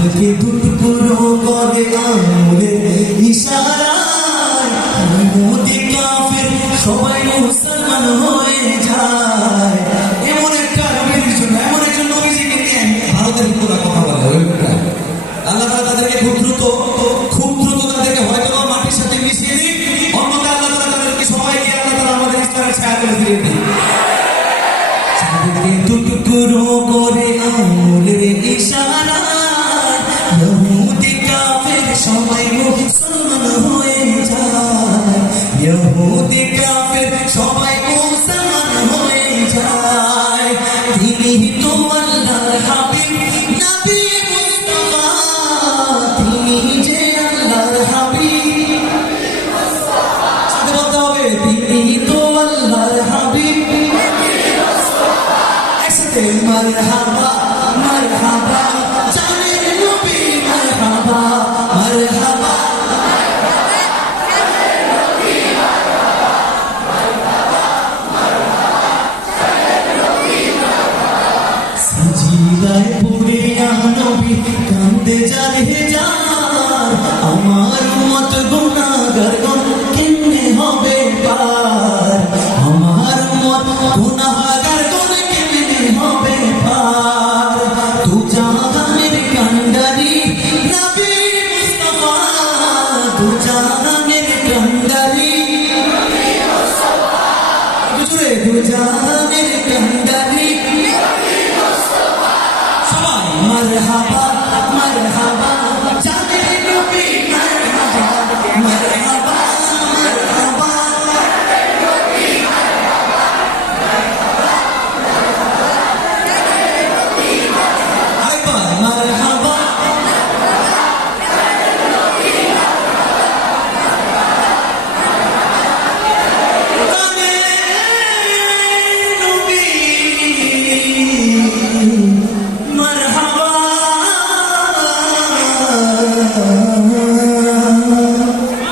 চাঁদকে টুকরো করে আঙুলের ইশারায় ইহুদি কাফের সবাই মুসলমান হয়ে যায়। এমন একটা নবীর জন্য, এমন একজন নবীজিকে নিয়ে ভারতের পুরো কথা বলে আল্লাহ তাআলা তাদেরকে খুব দ্রুত তাদেরকে হয়তো মাটির সাথে মিশিয়ে দিন, অন্যথায় আল্লাহ তাআলা তাদেরকে সবাইকে আল্লাহ তাআলা আমাদের ইসলামের ছায়া করে ফিরিয়ে দিন। চাঁদকে টুকরো করে আঙুলের ইশারায় ইহুদি কাফের সবাই মুসলমান হয়ে যায়। ইহুদি কাফের সবাই মুসলমান হয়ে যায়। তিনি তো আল্লাহর হাবিব নবী মুস্তাফা, তিনি যে আল্লাহর হাবিব। সাথে বলতে হবে, তিনি তো আল্লাহর হাবিব। একসাথে মারহাবা মারহাবা